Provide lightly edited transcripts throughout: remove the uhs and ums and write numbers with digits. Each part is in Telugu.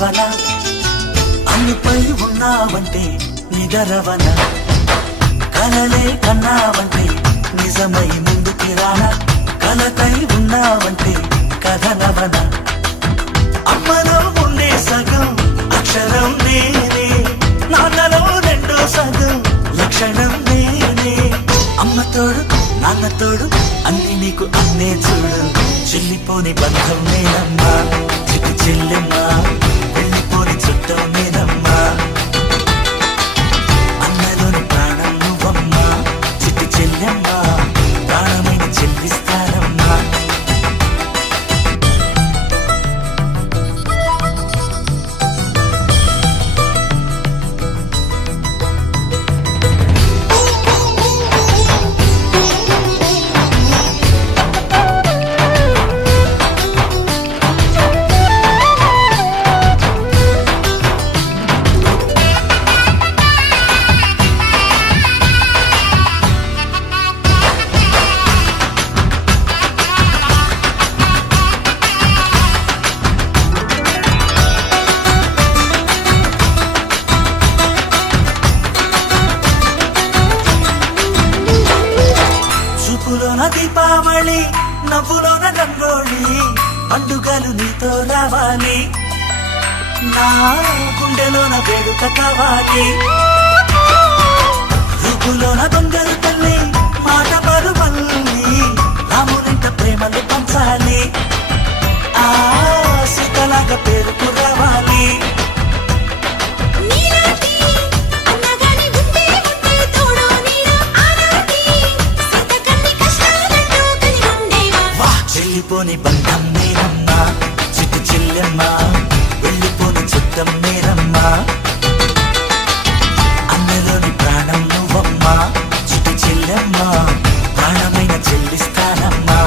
కలవన అన్నిపై ఉన్నావంటే నిదరవన కలలే కన్నావంటే నిజమై ముందుకి రానా కలకై ఉన్నావంటే కథనవన అమ్మలో ఉండే సగం అక్షరం నేనే నాన్నలో రెండో సగం లక్షణం నేనే అమ్మ తోడు నాన్న తోడు అన్ని నీకు అన్నే చూడు చెల్లిపోని బంధం నేనమ్మా చిట్టి చెల్లెమ్మా వెళ్ళిపోని చుట్టం నేనమ్మా అన్నలోని ప్రాణం నువ్వమ్మా చిట్టి చెల్లెమ్మా ప్రాణమైన చెల్లిస్తానమ్మా చూపులోన దీపావళి నవ్వులోన రంగోళి పండుగలు నీతో రావాలి నా గుండెలోన వేడుక కావాలి రూపులోన దొంగలు తల్లి మాట పరువల్లి రామునింట ప్రేమలు పంచాలి ఆ సీతలాగా పేరుకు రావాలి వెళ్ళిపోని బంధం నేనమ్మా చిట్టి చెల్లెమ్మా వెళ్ళిపోని చుట్టం నేనమ్మా అన్నలోని ప్రాణం నువ్వమ్మా చిట్టి చెల్లెమ్మా ప్రాణమైన చెల్లిస్తానమ్మా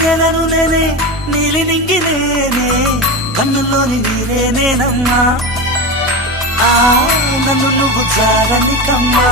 నేలను నేనే నీలి నింగి నేనే కన్నుల్లోని నీరే నేనమ్మా ఆ నన్ను నువ్వు జారనికమ్మా